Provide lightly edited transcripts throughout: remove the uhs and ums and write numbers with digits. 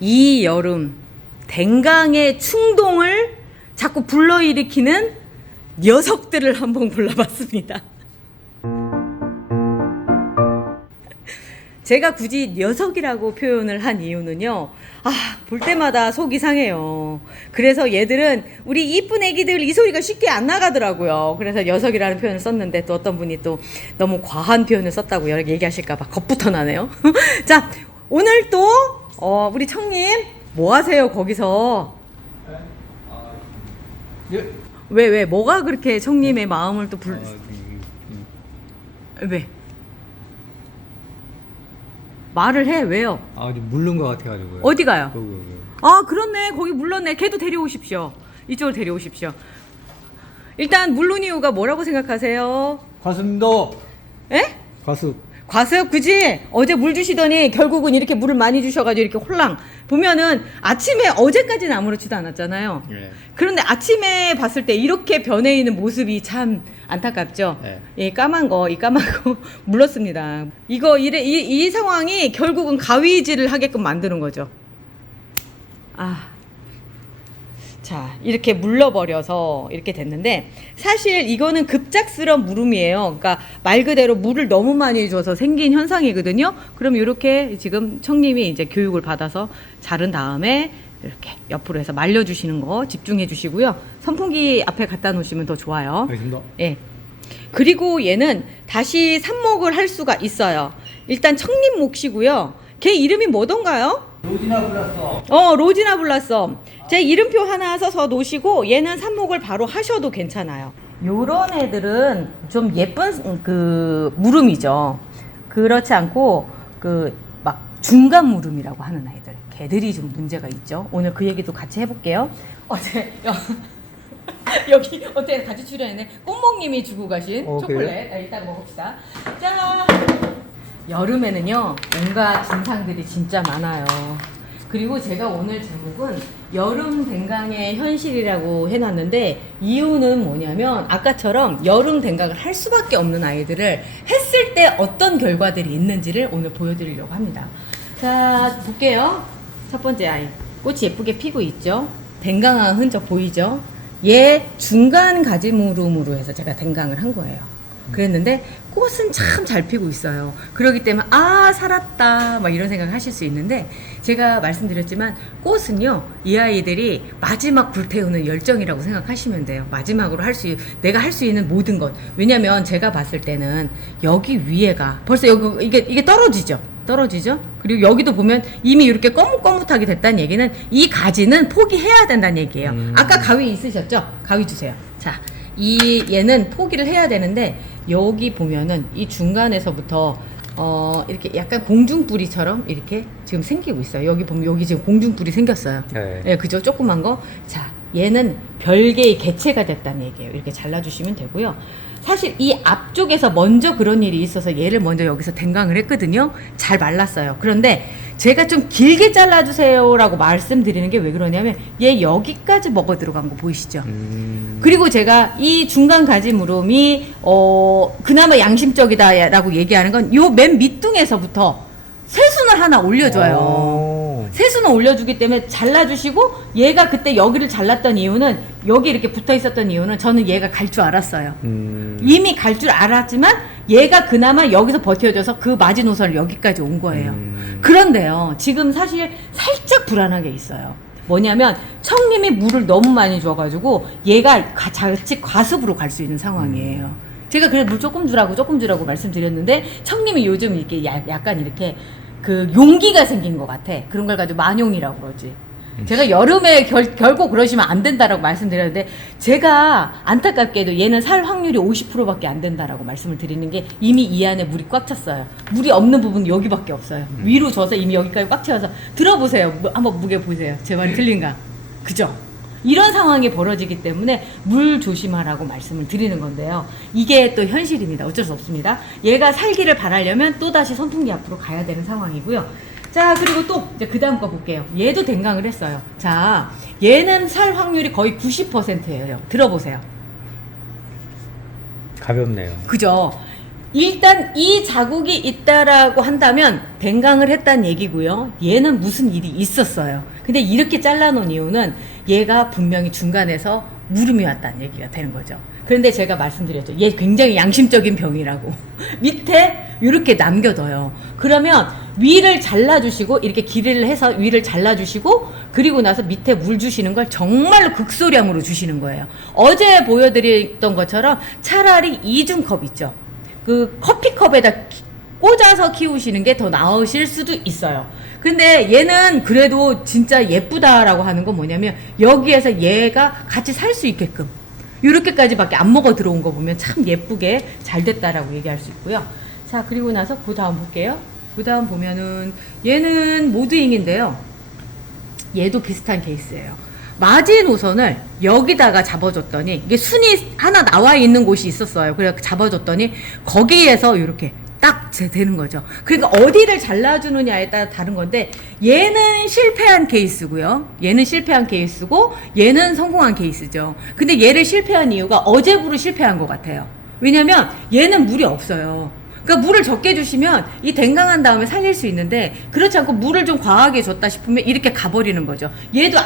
이 여름 댕강의 충동을 자꾸 불러일으키는 녀석들을 한번 골라봤습니다. 제가 굳이 녀석이라고 표현을 한 이유는요, 볼 때마다 속이 상해요. 그래서 얘들은 우리 이쁜 애기들 이 소리가 쉽게 안 나가더라고요. 그래서 녀석이라는 표현을 썼는데 또 어떤 분이 또 너무 과한 표현을 썼다고 여러 얘기하실까봐 겁부터 나네요. 자, 오늘 또 우리 청님 뭐 하세요 거기서? 왜 뭐가 그렇게 청님의 마음을 또 왜? 말을 해. 왜요? 좀 물른 것 같아가지고요. 어디 가요? 여기. 그렇네. 거기 물렀네. 걔도 데려오십시오. 이쪽으로 데려오십시오. 일단 물른 이유가 뭐라고 생각하세요? 과습도. 에? 과습. 과습, 그지? 어제 물 주시더니 결국은 이렇게 물을 많이 주셔가지고 이렇게 홀랑 보면은 아침에 어제까지는 아무렇지도 않았잖아요. 네. 그런데 아침에 봤을 때 이렇게 변해 있는 모습이 참 안타깝죠. 네. 이 까만 거 물렀습니다. 이 상황이 결국은 가위질을 하게끔 만드는 거죠. 자, 이렇게 물러버려서 이렇게 됐는데, 사실 이거는 급작스러운 물음이에요. 그러니까 말 그대로 물을 너무 많이 줘서 생긴 현상이거든요. 그럼 이렇게 지금 청님이 이제 교육을 받아서 자른 다음에 이렇게 옆으로 해서 말려주시는 거 집중해 주시고요. 선풍기 앞에 갖다 놓으시면 더 좋아요. 알겠습니다. 예. 그리고 얘는 다시 삽목을 할 수가 있어요. 일단 청님 몫이고요. 걔 이름이 뭐던가요? 로지나 불렀어. 로지나 불렀어. 제 이름표 하나 써서 놓으시고 얘는 삽목을 바로 하셔도 괜찮아요. 요런 애들은 좀 예쁜 그 물음이죠. 그렇지 않고 그 막 중간 물음이라고 하는 아이들. 걔들이 좀 문제가 있죠. 오늘 그 얘기도 같이 해볼게요. 어제 여기 어때 같이 출연했네. 꽃몽님이 주고 가신 초콜릿. 이따가 먹읍시다. 짠. 여름에는요 온갖 증상들이 진짜 많아요. 그리고 제가 오늘 제목은 여름 댕강의 현실이라고 해놨는데, 이유는 뭐냐면 아까처럼 여름 댕강을 할 수밖에 없는 아이들을 했을 때 어떤 결과들이 있는지를 오늘 보여드리려고 합니다. 자, 볼게요. 첫 번째 아이, 꽃이 예쁘게 피고 있죠. 댕강한 흔적 보이죠. 얘 중간 가지무름으로 해서 제가 댕강을 한 거예요. 그랬는데 꽃은 참 잘 피고 있어요. 그렇기 때문에 살았다 막 이런 생각을 하실 수 있는데, 제가 말씀드렸지만 꽃은요 이 아이들이 마지막 불태우는 열정이라고 생각하시면 돼요. 마지막으로 내가 할 수 있는 모든 것. 왜냐면 제가 봤을 때는 여기 위에가 벌써 여기 이게 떨어지죠. 그리고 여기도 보면 이미 이렇게 거뭇거뭇하게 됐다는 얘기는 이 가지는 포기해야 된다는 얘기예요. 아까 가위 있으셨죠? 가위 주세요. 자, 얘는 포기를 해야 되는데, 여기 보면은 이 중간에서부터 이렇게 약간 공중뿌리처럼 이렇게 지금 생기고 있어요. 여기 보면 여기 지금 공중뿌리 생겼어요. 네. 그죠? 조그만 거. 자, 얘는 별개의 개체가 됐다는 얘기예요. 이렇게 잘라주시면 되고요. 사실 이 앞쪽에서 먼저 그런 일이 있어서 얘를 먼저 여기서 댕강을 했거든요. 잘 말랐어요. 그런데 제가 좀 길게 잘라주세요 라고 말씀드리는 게 왜 그러냐면, 얘 여기까지 먹어 들어간 거 보이시죠? 그리고 제가 이 중간 가지무름이 그나마 양심적이다 라고 얘기하는 건 요 맨 밑둥에서부터 새순을 하나 올려줘요. 새순을 올려주기 때문에 잘라주시고, 얘가 그때 여기를 잘랐던 이유는, 여기 이렇게 붙어 있었던 이유는 저는 얘가 갈 줄 알았어요. 이미 갈 줄 알았지만 얘가 그나마 여기서 버텨줘서 그 마지노선을 여기까지 온 거예요. 그런데요, 지금 사실 살짝 불안하게 있어요. 뭐냐면 청님이 물을 너무 많이 줘가지고 얘가 자칫 과습으로 갈 수 있는 상황이에요. 제가 그래서 물 조금 주라고 말씀드렸는데, 청님이 요즘 이렇게 약간 이렇게 그 용기가 생긴 것 같아. 그런 걸 가지고 만용이라고 그러지. 제가 여름에 결코 그러시면 안 된다라고 말씀드렸는데, 제가 안타깝게도 얘는 살 확률이 50%밖에 안 된다라고 말씀을 드리는 게, 이미 이 안에 물이 꽉 찼어요. 물이 없는 부분은 여기밖에 없어요. 위로 져서 이미 여기까지 꽉 채워서. 들어보세요. 한번 무게 보세요. 제 말이 틀린가? 그죠? 이런 상황이 벌어지기 때문에 물 조심하라고 말씀을 드리는 건데요. 이게 또 현실입니다. 어쩔 수 없습니다. 얘가 살기를 바라려면 또다시 선풍기 앞으로 가야 되는 상황이고요. 자, 그리고 또 이제 그 다음 거 볼게요. 얘도 댕강을 했어요. 자, 얘는 살 확률이 거의 90%예요. 들어보세요. 가볍네요. 그죠? 일단 이 자국이 있다라고 한다면 댕강을 했다는 얘기고요. 얘는 무슨 일이 있었어요. 근데 이렇게 잘라놓은 이유는 얘가 분명히 중간에서 물음이 왔다는 얘기가 되는 거죠. 그런데 제가 말씀드렸죠. 얘 굉장히 양심적인 병이라고. 밑에 이렇게 남겨둬요. 그러면 위를 잘라주시고 이렇게 길이를 해서 위를 잘라주시고 그리고 나서 밑에 물 주시는 걸 정말로 극소량으로 주시는 거예요. 어제 보여드렸던 것처럼 차라리 이중컵 있죠. 그 커피컵에다 꽂아서 키우시는 게 더 나으실 수도 있어요. 근데 얘는 그래도 진짜 예쁘다라고 하는 건 뭐냐면 여기에서 얘가 같이 살 수 있게끔 이렇게까지밖에 안 먹어 들어온 거 보면 참 예쁘게 잘 됐다라고 얘기할 수 있고요. 자, 그리고 나서 그 다음 볼게요. 그 다음 보면은 얘는 모드잉인데요. 얘도 비슷한 케이스예요. 마지노선을 여기다가 잡아줬더니 이게 순이 하나 나와 있는 곳이 있었어요. 그래서 잡아줬더니 거기에서 이렇게 딱 되는 거죠. 그러니까 어디를 잘라주느냐에 따라 다른 건데 얘는 실패한 케이스고요. 얘는 실패한 케이스고 얘는 성공한 케이스죠. 근데 얘를 실패한 이유가 어제부로 실패한 것 같아요. 왜냐면 얘는 물이 없어요. 그러니까 물을 적게 주시면 이 댕강한 다음에 살릴 수 있는데 그렇지 않고 물을 좀 과하게 줬다 싶으면 이렇게 가버리는 거죠. 얘도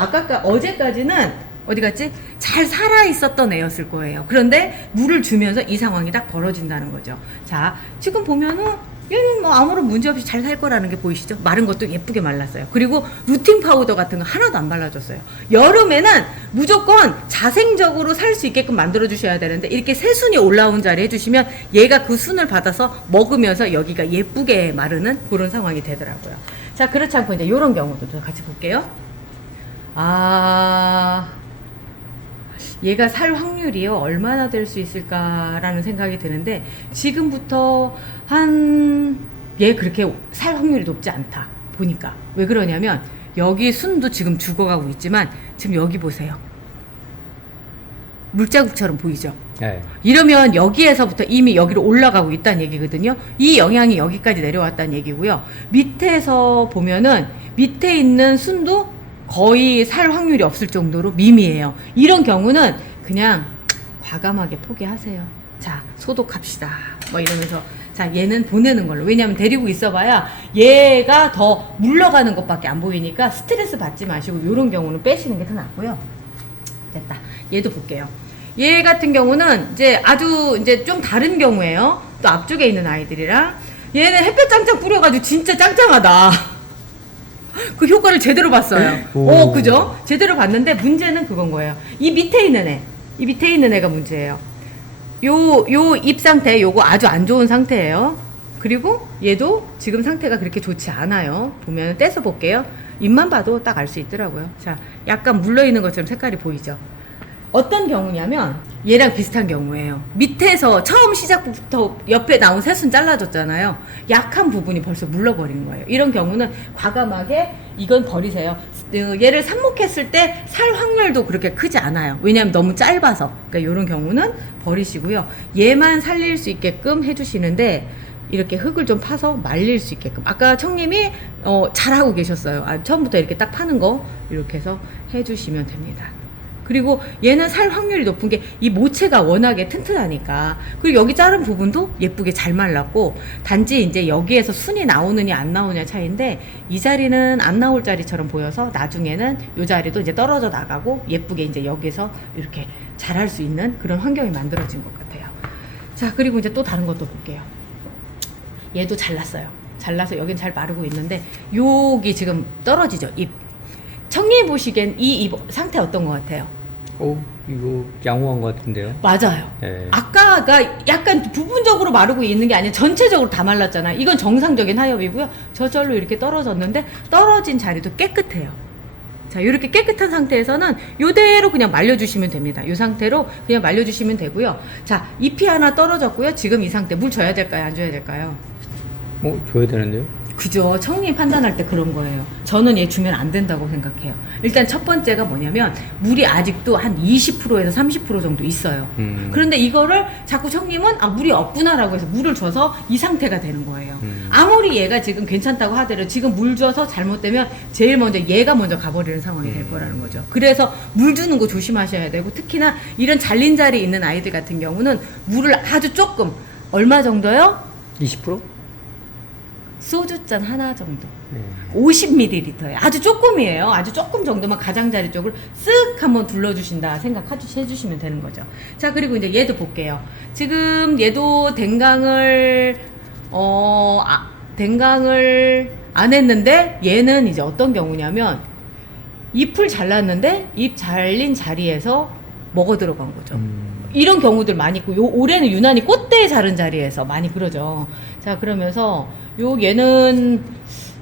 어제까지는 어디 갔지? 잘 살아 있었던 애였을 거예요. 그런데 물을 주면서 이 상황이 딱 벌어진다는 거죠. 자, 지금 보면은 얘는 뭐 아무런 문제 없이 잘 살 거라는 게 보이시죠? 마른 것도 예쁘게 말랐어요. 그리고 루팅 파우더 같은 거 하나도 안 발라줬어요. 여름에는 무조건 자생적으로 살 수 있게끔 만들어 주셔야 되는데 이렇게 새순이 올라온 자리 해주시면 얘가 그 순을 받아서 먹으면서 여기가 예쁘게 마르는 그런 상황이 되더라고요. 자, 그렇지 않고 이제 이런 경우도 같이 볼게요. 얘가 살 확률이요 얼마나 될 수 있을까라는 생각이 드는데 지금부터 얘 그렇게 살 확률이 높지 않다 보니까. 왜 그러냐면 여기 순도 지금 죽어가고 있지만 지금 여기 보세요. 물자국처럼 보이죠? 네. 이러면 여기에서부터 이미 여기로 올라가고 있다는 얘기거든요. 이 영향이 여기까지 내려왔다는 얘기고요. 밑에서 보면은 밑에 있는 순도 거의 살 확률이 없을 정도로 미미해요. 이런 경우는 그냥 과감하게 포기하세요. 자, 소독합시다. 뭐 이러면서 자, 얘는 보내는 걸로. 왜냐면 데리고 있어봐야 얘가 더 물러가는 것밖에 안 보이니까 스트레스 받지 마시고 이런 경우는 빼시는 게 더 낫고요. 됐다. 얘도 볼게요. 얘 같은 경우는 이제 아주 이제 좀 다른 경우예요. 또 앞쪽에 있는 아이들이랑 얘는 햇볕 짱짱 뿌려가지고 진짜 짱짱하다. 그 효과를 제대로 봤어요. 그죠? 제대로 봤는데 문제는 그건 거예요. 이 밑에 있는 애가 문제예요. 요 잎 상태, 요거 아주 안 좋은 상태예요. 그리고 얘도 지금 상태가 그렇게 좋지 않아요. 보면 떼서 볼게요. 잎만 봐도 딱 알 수 있더라고요. 자, 약간 물러있는 것처럼 색깔이 보이죠? 어떤 경우냐면 얘랑 비슷한 경우예요. 밑에서 처음 시작부터 옆에 나온 새순 잘라줬잖아요. 약한 부분이 벌써 물러버리는 거예요. 이런 경우는 과감하게 이건 버리세요. 얘를 삽목했을 때 살 확률도 그렇게 크지 않아요. 왜냐하면 너무 짧아서. 그러니까 이런 경우는 버리시고요. 얘만 살릴 수 있게끔 해주시는데 이렇게 흙을 좀 파서 말릴 수 있게끔. 아까 청님이 잘하고 계셨어요. 처음부터 이렇게 딱 파는 거 이렇게 해서 해주시면 됩니다. 그리고 얘는 살 확률이 높은 게 이 모체가 워낙에 튼튼하니까. 그리고 여기 자른 부분도 예쁘게 잘 말랐고 단지 이제 여기에서 순이 나오느냐 안 나오느냐 차이인데 이 자리는 안 나올 자리처럼 보여서 나중에는 이 자리도 이제 떨어져 나가고 예쁘게 이제 여기서 이렇게 자랄 수 있는 그런 환경이 만들어진 것 같아요. 자, 그리고 이제 또 다른 것도 볼게요. 얘도 잘랐어요. 잘라서 여긴 잘 마르고 있는데 여기 지금 떨어지죠, 잎. 청님 보시기엔 이 잎 상태 어떤 것 같아요? 이거 양호한 것 같은데요? 맞아요. 네. 아까가 약간 부분적으로 마르고 있는 게 아니라 전체적으로 다 말랐잖아요. 이건 정상적인 하엽이고요. 저절로 이렇게 떨어졌는데 떨어진 자리도 깨끗해요. 자, 이렇게 깨끗한 상태에서는 이대로 그냥 말려주시면 됩니다. 이 상태로 그냥 말려주시면 되고요. 자, 잎이 하나 떨어졌고요. 지금 이 상태 물 줘야 될까요? 안 줘야 될까요? 줘야 되는데요? 그죠. 청님 판단할 때 그런 거예요. 저는 얘 주면 안 된다고 생각해요. 일단 첫 번째가 뭐냐면 물이 아직도 한 20%에서 30% 정도 있어요. 그런데 이거를 자꾸 청님은 물이 없구나라고 해서 물을 줘서 이 상태가 되는 거예요. 아무리 얘가 지금 괜찮다고 하더라도 지금 물 줘서 잘못되면 제일 먼저 얘가 먼저 가버리는 상황이 될 거라는 거죠. 그래서 물 주는 거 조심하셔야 되고 특히나 이런 잘린 자리 있는 아이들 같은 경우는 물을 아주 조금 얼마 정도요? 20%? 소주잔 하나 정도. 네. 50ml예요. 아주 조금이에요. 아주 조금 정도만 가장자리 쪽을 쓱 한번 둘러주신다 생각해주시면 되는 거죠. 자, 그리고 이제 얘도 볼게요. 지금 얘도 댕강을 댕강을 안 했는데 얘는 이제 어떤 경우냐면 잎을 잘랐는데 잎 잘린 자리에서 먹어 들어간 거죠. 이런 경우들 많이 있고, 올해는 유난히 꽃대 자른 자리에서 많이 그러죠. 자, 그러면서 얘는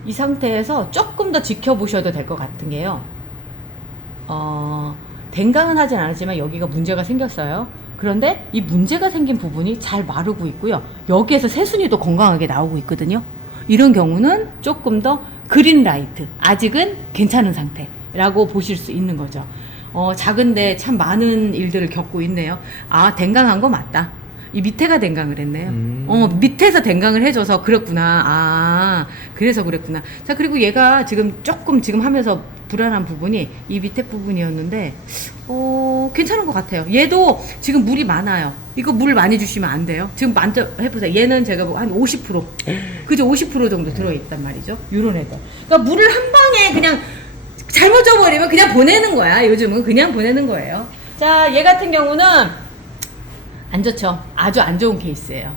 이 상태에서 조금 더 지켜보셔도 될 것 같은 게요. 댕강은 하진 않았지만 여기가 문제가 생겼어요. 그런데 이 문제가 생긴 부분이 잘 마르고 있고요. 여기에서 새순이도 건강하게 나오고 있거든요. 이런 경우는 조금 더 그린라이트, 아직은 괜찮은 상태라고 보실 수 있는 거죠. 작은데 참 많은 일들을 겪고 있네요. 아, 댕강한 거 맞다. 이 밑에가 댕강을 했네요. 밑에서 댕강을 해줘서 그렇구나. 아, 그래서 그랬구나. 자, 그리고 얘가 지금 조금 지금 하면서 불안한 부분이 이 밑에 부분이었는데, 괜찮은 것 같아요. 얘도 지금 물이 많아요. 이거 물 많이 주시면 안 돼요. 지금 만져 해보세요. 얘는 제가 보고 한 50%. 그죠? 50% 정도 들어있단 말이죠. 요런 애들. 그러니까 물을 한 방에 그냥 잘못 줘버리면 그냥 보내는 거야. 요즘은 그냥 보내는 거예요. 자, 얘 같은 경우는 안 좋죠. 아주 안 좋은 케이스예요.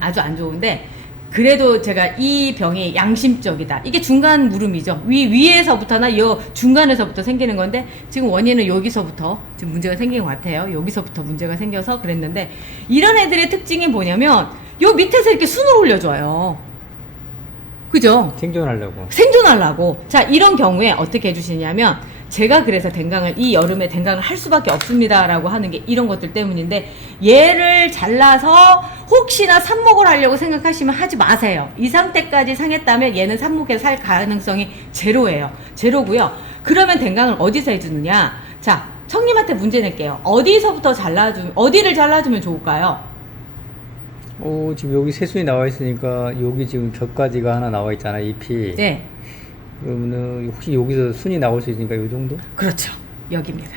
아주 안 좋은데, 그래도 제가 이 병이 양심적이다. 이게 중간 물음이죠. 위에서부터나 요 중간에서부터 생기는 건데, 지금 원인은 여기서부터 지금 문제가 생긴 것 같아요. 여기서부터 문제가 생겨서 그랬는데, 이런 애들의 특징이 뭐냐면, 요 밑에서 이렇게 순을 올려줘요. 그죠? 생존하려고. 자, 이런 경우에 어떻게 해주시냐면, 제가 그래서 댕강을 이 여름에 댕강을 할 수밖에 없습니다라고 하는 게 이런 것들 때문인데, 얘를 잘라서 혹시나 삽목을 하려고 생각하시면 하지 마세요. 이 상태까지 상했다면 얘는 삽목에 살 가능성이 제로예요. 제로고요. 그러면 댕강을 어디서 해주느냐? 자, 청님한테 문제 낼게요. 어디를 잘라주면 좋을까요? 지금 여기 새순이 나와 있으니까 여기 지금 곁가지가 하나 나와 있잖아, 잎이. 네. 그러면은 혹시 여기서 순이 나올 수 있으니까 요 정도? 그렇죠. 여기입니다.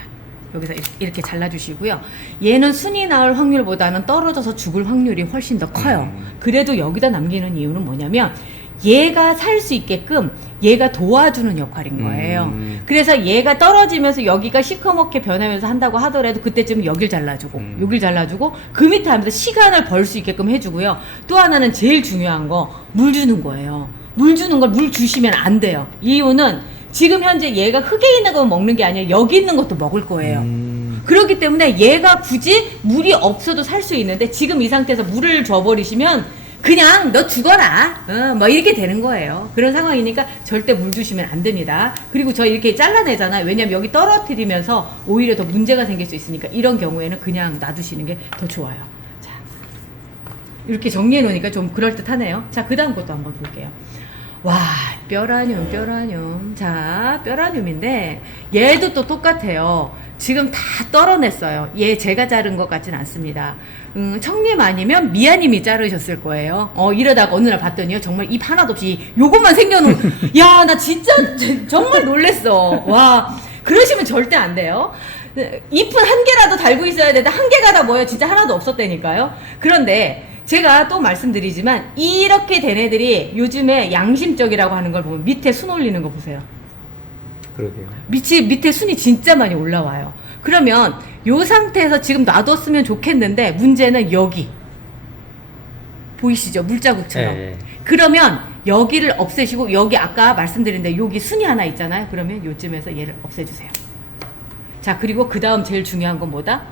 여기서 이렇게 잘라주시고요. 얘는 순이 나올 확률보다는 떨어져서 죽을 확률이 훨씬 더 커요. 그래도 여기다 남기는 이유는 뭐냐면, 얘가 살 수 있게끔 얘가 도와주는 역할인 거예요. 그래서 얘가 떨어지면서 여기가 시커멓게 변하면서 한다고 하더라도 그때쯤 여길 잘라주고 여길 잘라주고 그 밑에 하면서 시간을 벌 수 있게끔 해주고요. 또 하나는 제일 중요한 거, 물 주는 거예요. 물 주는 걸 물 주시면 안 돼요. 이유는 지금 현재 얘가 흙에 있는 거 먹는 게 아니라 여기 있는 것도 먹을 거예요. 그렇기 때문에 얘가 굳이 물이 없어도 살 수 있는데, 지금 이 상태에서 물을 줘버리시면 그냥 너 죽어라, 뭐 이렇게 되는 거예요. 그런 상황이니까 절대 물 주시면 안 됩니다. 그리고 저 이렇게 잘라내잖아요. 왜냐면 여기 떨어뜨리면서 오히려 더 문제가 생길 수 있으니까, 이런 경우에는 그냥 놔두시는 게 더 좋아요. 자, 이렇게 정리해 놓으니까 좀 그럴듯하네요. 자, 그 다음 것도 한번 볼게요. 와, 뼈라늄. 자, 뼈라늄인데 얘도 또 똑같아요. 지금 다 떨어냈어요. 얘 제가 자른 것 같진 않습니다. 청님 아니면 미아님이 자르셨을 거예요. 이러다가 어느 날 봤더니요, 정말 잎 하나도 없이 요것만 생겨놓은, 야, 나 진짜 정말 놀랬어. 와, 그러시면 절대 안 돼요. 잎은 한 개라도 달고 있어야 되는데 한 개가 다 뭐예요? 진짜 하나도 없었다니까요. 그런데 제가 또 말씀드리지만, 이렇게 된 애들이 요즘에 양심적이라고 하는 걸 보면 밑에 순 올리는 거 보세요. 그러게요. 밑에 순이 진짜 많이 올라와요. 그러면 요 상태에서 지금 놔뒀으면 좋겠는데, 문제는 여기 보이시죠? 물자국처럼. 네. 그러면 여기를 없애시고, 여기 아까 말씀드린 데 여기 순이 하나 있잖아요. 그러면 요쯤에서 얘를 없애주세요. 자, 그리고 그 다음 제일 중요한 건 뭐다?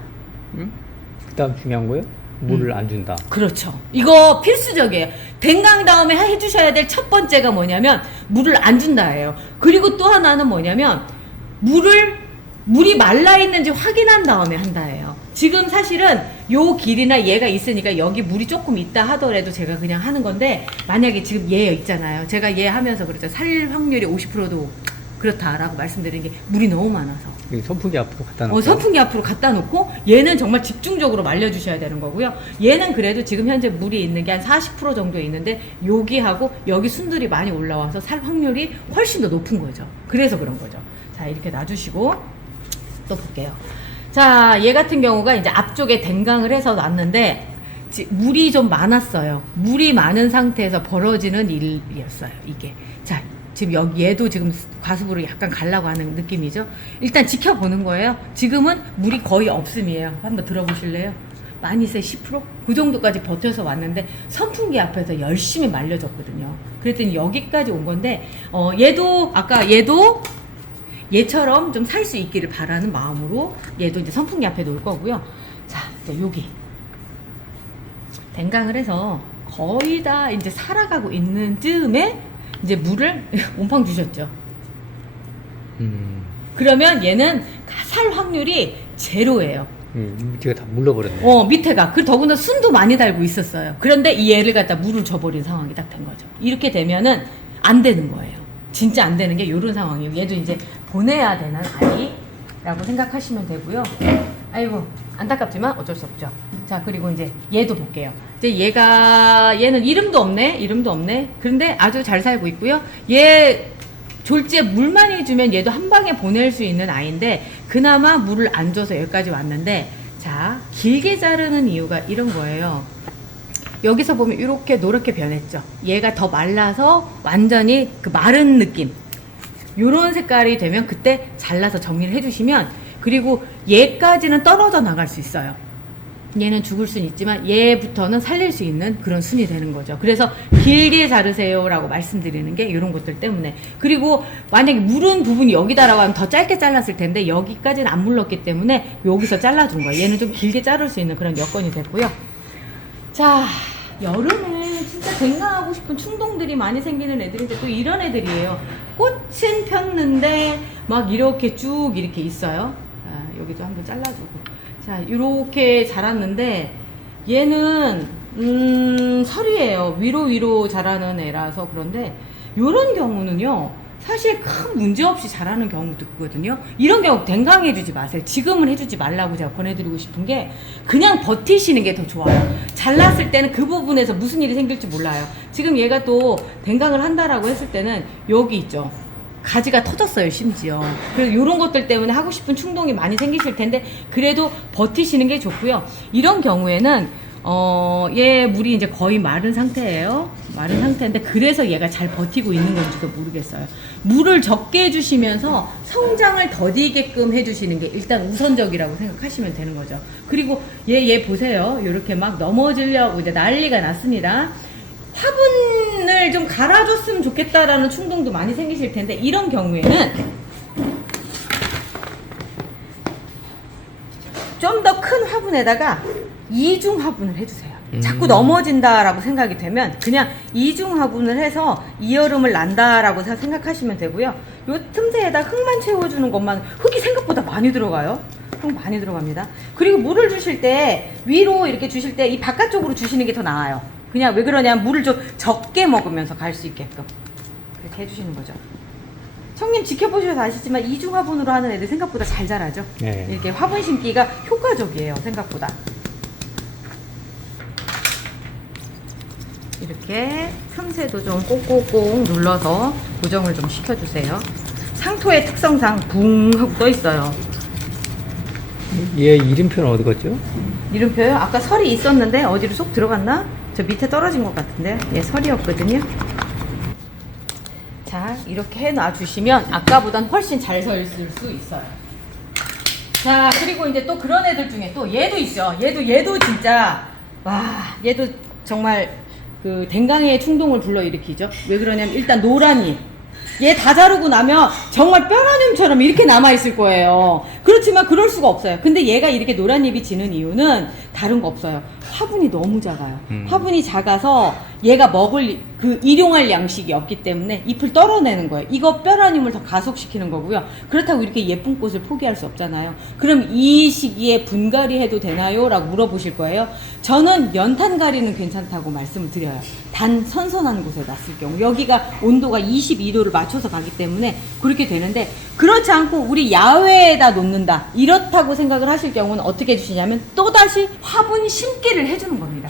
그 다음 중요한 거요? 물을 안 준다. 그렇죠. 이거 필수적이에요. 댕강 다음에 해주셔야 될 첫 번째가 뭐냐면, 물을 안 준다예요. 그리고 또 하나는 뭐냐면, 물이 말라 있는지 확인한 다음에 한다예요. 지금 사실은 요 길이나 얘가 있으니까 여기 물이 조금 있다 하더라도 제가 그냥 하는 건데, 만약에 지금 얘 있잖아요. 제가 얘 하면서 그랬죠. 살 확률이 50%도 그렇다라고 말씀드린 게, 물이 너무 많아서. 선풍기 앞으로 갖다 놓고. 선풍기 앞으로 갖다 놓고, 얘는 정말 집중적으로 말려주셔야 되는 거고요. 얘는 그래도 지금 현재 물이 있는 게 한 40% 정도 있는데, 여기하고 여기 순들이 많이 올라와서 살 확률이 훨씬 더 높은 거죠. 그래서 그런 거죠. 자, 이렇게 놔주시고 또 볼게요. 자, 얘 같은 경우가 이제 앞쪽에 댕강을 해서 놨는데, 물이 좀 많았어요. 물이 많은 상태에서 벌어지는 일이었어요, 이게. 자, 지금 여기 얘도 지금 과습으로 약간 가려고 하는 느낌이죠. 일단 지켜보는 거예요. 지금은 물이 거의 없음이에요. 한번 들어보실래요? 많이 있어요. 10%? 그 정도까지 버텨서 왔는데 선풍기 앞에서 열심히 말려줬거든요. 그랬더니 여기까지 온 건데 얘도 아까 얘처럼 좀 살 수 있기를 바라는 마음으로 얘도 이제 선풍기 앞에 놓을 거고요. 자, 이제 여기 댕강을 해서 거의 다 이제 살아가고 있는 즈음에 이제 물을 온팡 주셨죠. 그러면 얘는 살 확률이 제로예요. 밑에가 다 물러버렸네. 밑에가. 그 더구나 순도 많이 달고 있었어요. 그런데 이 얘를 갖다 물을 줘버린 상황이 딱 된 거죠. 이렇게 되면은 안 되는 거예요. 진짜 안 되는 게 이런 상황이에요. 얘도 이제 보내야 되는 아이라고 생각하시면 되고요. 아이고, 안타깝지만 어쩔 수 없죠. 자, 그리고 이제 얘도 볼게요. 이제 얘는 이름도 없네. 그런데 아주 잘 살고 있고요. 얘 졸지에 물 많이 주면 얘도 한 방에 보낼 수 있는 아이인데 그나마 물을 안 줘서 여기까지 왔는데, 자, 길게 자르는 이유가 이런 거예요. 여기서 보면 이렇게 노랗게 변했죠. 얘가 더 말라서 완전히 그 마른 느낌, 요런 색깔이 되면 그때 잘라서 정리를 해주시면, 그리고 얘까지는 떨어져 나갈 수 있어요. 얘는 죽을 수는 있지만 얘부터는 살릴 수 있는 그런 순이 되는 거죠. 그래서 길게 자르세요 라고 말씀드리는 게 이런 것들 때문에. 그리고 만약에 물은 부분이 여기다라고 하면 더 짧게 잘랐을 텐데 여기까지는 안 물렀기 때문에 여기서 잘라준 거예요. 얘는 좀 길게 자를 수 있는 그런 여건이 됐고요. 자, 여름에 진짜 댕강하고 싶은 충동들이 많이 생기는 애들인데 또 이런 애들이에요. 꽃은 폈는데 막 이렇게 쭉 이렇게 있어요. 자, 여기도 한번 잘라주고. 자, 이렇게 자랐는데 얘는 설이에요. 위로 자라는 애라서. 그런데 요런 경우는요, 사실 큰 문제 없이 자라는 경우도 있거든요. 이런 경우 댕강 해주지 마세요. 지금은 해주지 말라고 제가 권해드리고 싶은 게, 그냥 버티시는 게 더 좋아요. 잘랐을 때는 그 부분에서 무슨 일이 생길지 몰라요. 지금 얘가 또 댕강을 한다라고 했을 때는 여기 있죠. 가지가 터졌어요, 심지어. 그래서 이런 것들 때문에 하고 싶은 충동이 많이 생기실 텐데, 그래도 버티시는 게 좋고요. 이런 경우에는 얘 물이 이제 거의 마른 상태예요. 마른 상태인데 그래서 얘가 잘 버티고 있는 건지도 모르겠어요. 물을 적게 해주시면서 성장을 더디게끔 해주시는 게 일단 우선적이라고 생각하시면 되는 거죠. 그리고 얘 보세요. 이렇게 막 넘어지려고 이제 난리가 났습니다. 화분을 좀 갈아줬으면 좋겠다라는 충동도 많이 생기실 텐데, 이런 경우에는 좀 더 큰 화분에다가 이중 화분을 해주세요. 자꾸 넘어진다라고 생각이 되면 그냥 이중 화분을 해서 이여름을 난다라고 생각하시면 되고요. 요 틈새에다 흙만 채워주는 것만, 흙이 생각보다 많이 들어가요. 흙 많이 들어갑니다. 그리고 물을 주실 때 위로 이렇게 주실 때 이 바깥쪽으로 주시는 게 더 나아요. 그냥 왜 그러냐면 물을 좀 적게 먹으면서 갈 수 있게끔 그렇게 해주시는 거죠. 형님 지켜보셔서 아시지만 이중 화분으로 하는 애들 생각보다 잘 자라죠. 네. 이렇게 화분 심기가 효과적이에요, 생각보다. 이렇게 틈새도 좀 꼭꼭꼭 눌러서 고정을 좀 시켜주세요. 상토의 특성상 붕 하고 떠 있어요. 얘 이름표는 어디 갔죠? 이름표요? 아까 설이 있었는데 어디로 쏙 들어갔나? 저 밑에 떨어진 것 같은데. 얘 설이었거든요. 자, 이렇게 해놔 주시면 아까보단 훨씬 잘 서 있을 수 있어요. 자, 그리고 이제 또 그런 애들 중에 또 얘도 있죠. 얘도 진짜, 와, 얘도 정말 그 댕강의 충동을 불러일으키죠. 왜 그러냐면 일단 노란이, 얘 다 자르고 나면 정말 뼈라늄처럼 이렇게 남아있을 거예요. 그렇지만 그럴 수가 없어요. 근데 얘가 이렇게 노란 잎이 지는 이유는 다른 거 없어요. 화분이 너무 작아요. 화분이 작아서 얘가 먹을 그 일용할 양식이 없기 때문에 잎을 떨어내는 거예요. 이거 뼈라늄을 더 가속시키는 거고요. 그렇다고 이렇게 예쁜 꽃을 포기할 수 없잖아요. 그럼 이 시기에 분갈이 해도 되나요? 라고 물어보실 거예요. 저는 연탄가리는 괜찮다고 말씀을 드려요. 단 선선한 곳에 놨을 경우, 여기가 온도가 22도를 맞춰서 가기 때문에 그렇게 되는데, 그렇지 않고 우리 야외에다 놓는다 이렇다고 생각을 하실 경우는 어떻게 해주시냐면 또다시 화분 심기를 해주는 겁니다.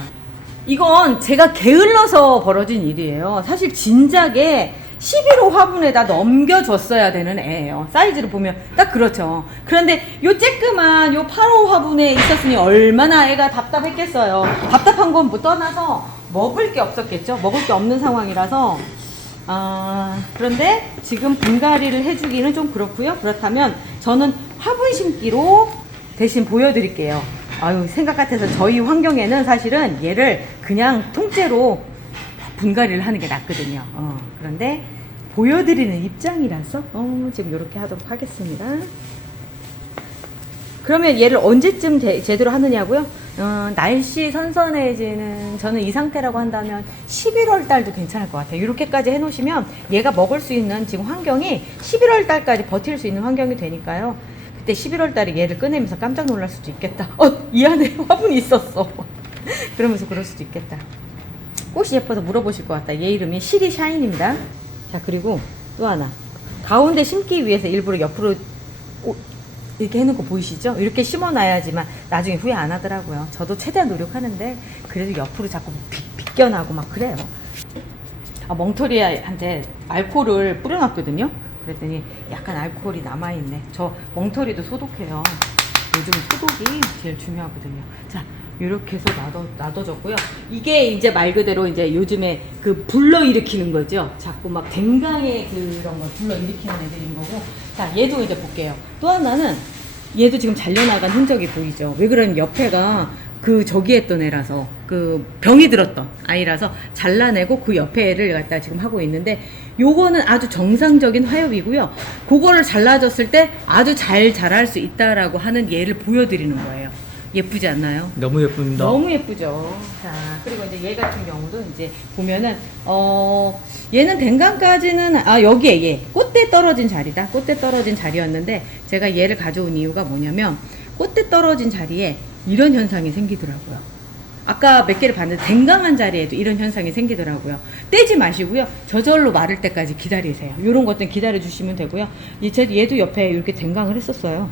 이건 제가 게을러서 벌어진 일이에요. 사실 진작에 11호 화분에다 넘겨줬어야 되는 애예요. 사이즈를 보면 딱 그렇죠. 그런데 요 쬐끄만 요 8호 화분에 있었으니 얼마나 애가 답답했겠어요. 답답한 건 뭐 떠나서 먹을 게 없었겠죠. 먹을 게 없는 상황이라서 그런데 지금 분갈이를 해주기는 좀 그렇고요. 그렇다면 저는 화분 심기로 대신 보여드릴게요. 아유, 생각 같아서 저희 환경에는 사실은 얘를 그냥 통째로 분갈이를 하는 게 낫거든요. 그런데 보여드리는 입장이라서 지금 이렇게 하도록 하겠습니다. 그러면 얘를 언제쯤 제대로 하느냐고요? 날씨 선선해지는, 저는 이 상태라고 한다면 11월 달도 괜찮을 것 같아요. 이렇게까지 해놓으시면 얘가 먹을 수 있는 지금 환경이 11월 달까지 버틸 수 있는 환경이 되니까요. 그때 11월 달에 얘를 꺼내면서 깜짝 놀랄 수도 있겠다. 이 안에 화분이 있었어. 그러면서 그럴 수도 있겠다. 꽃이 예뻐서 물어보실 것 같다. 얘 이름이 시리 샤인입니다. 자, 그리고 또 하나. 가운데 심기 위해서 일부러 옆으로 이렇게 해놓은 거 보이시죠? 이렇게 심어놔야지만 나중에 후회 안 하더라고요. 저도 최대한 노력하는데 그래도 옆으로 자꾸 비껴나고 막 그래요. 멍터리한테 알코올을 뿌려놨거든요. 그랬더니 약간 알코올이 남아있네. 저 멍터리도 소독해요. 요즘 소독이 제일 중요하거든요. 자, 이렇게 해서 놔둬졌고요. 이게 이제 말 그대로 이제 요즘에 그 불러일으키는 거죠. 자꾸 막 댕강의 그런 걸 불러일으키는 애들인 거고. 자, 얘도 이제 볼게요. 또 하나는 얘도 지금 잘려나간 흔적이 보이죠. 왜 그러냐면 옆에가 그 저기 했던 애라서 그 병이 들었던 아이라서 잘라내고 그 옆에 애를 갖다 지금 하고 있는데 요거는 아주 정상적인 화엽이고요. 그거를 잘라줬을 때 아주 잘 자랄 수 있다라고 하는 예를 보여드리는 거예요. 예쁘지 않나요? 너무 예쁩니다. 너무 예쁘죠. 자, 그리고 이제 얘 같은 경우도 이제 보면은 얘는 댕강까지는 여기에 얘 꽃대 떨어진 자리다. 꽃대 떨어진 자리였는데 제가 얘를 가져온 이유가 뭐냐면 꽃대 떨어진 자리에 이런 현상이 생기더라고요. 아까 몇 개를 봤는데 댕강한 자리에도 이런 현상이 생기더라고요. 떼지 마시고요. 저절로 마를 때까지 기다리세요. 이런 것들은 기다려 주시면 되고요. 얘도 옆에 이렇게 댕강을 했었어요.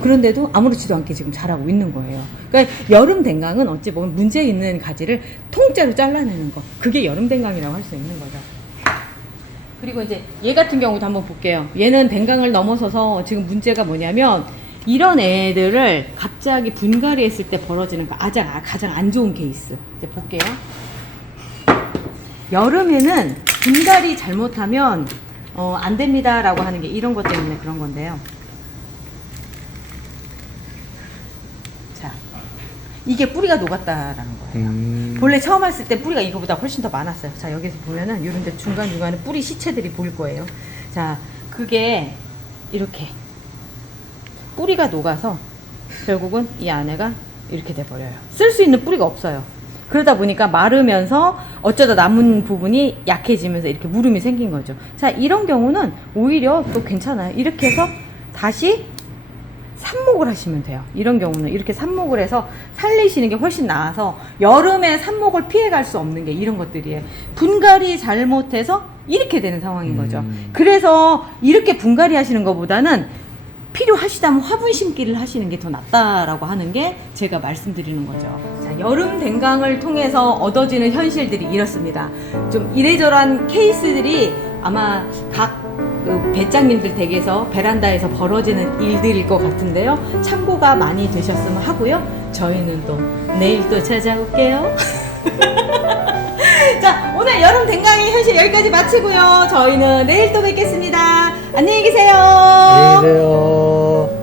그런데도 아무렇지도 않게 지금 자라고 있는 거예요. 그러니까 여름 댕강은 어찌 보면 문제 있는 가지를 통째로 잘라내는 거. 그게 여름 댕강이라고 할 수 있는 거죠. 그리고 이제 얘 같은 경우도 한번 볼게요. 얘는 댕강을 넘어서서 지금 문제가 뭐냐면 이런 애들을 갑자기 분갈이 했을 때 벌어지는 거 가장 안 좋은 케이스. 이제 볼게요. 여름에는 분갈이 잘못하면 안 됩니다라고 하는 게 이런 것 때문에 그런 건데요. 이게 뿌리가 녹았다라는 거예요. 본래 처음 했을 때 뿌리가 이거보다 훨씬 더 많았어요. 자, 여기서 보면은 이런 데 중간중간에 뿌리 시체들이 보일 거예요. 자, 그게 이렇게 뿌리가 녹아서 결국은 이 안에가 이렇게 돼버려요. 쓸 수 있는 뿌리가 없어요. 그러다 보니까 마르면서 어쩌다 남은 부분이 약해지면서 이렇게 물음이 생긴 거죠. 자, 이런 경우는 오히려 또 괜찮아요. 이렇게 해서 다시 삽목을 하시면 돼요. 이런 경우는 이렇게 삽목을 해서 살리시는 게 훨씬 나아서 여름에 삽목을 피해갈 수 없는 게 이런 것들이에요. 분갈이 잘못해서 이렇게 되는 상황인 거죠. 그래서 이렇게 분갈이 하시는 것보다는 필요하시다면 화분 심기를 하시는 게 더 낫다라고 하는 게 제가 말씀드리는 거죠. 자, 여름 댕강을 통해서 얻어지는 현실들이 이렇습니다. 좀 이래저래한 케이스들이 아마 각 배짱님들 댁에서 베란다에서 벌어지는 일들일 것 같은데요. 참고가 많이 되셨으면 하고요. 저희는 또 내일 또 찾아올게요. 자, 오늘 여름 댕강의 현실 여기까지 마치고요. 저희는 내일 또 뵙겠습니다. 안녕히 계세요. 안녕히 계세요.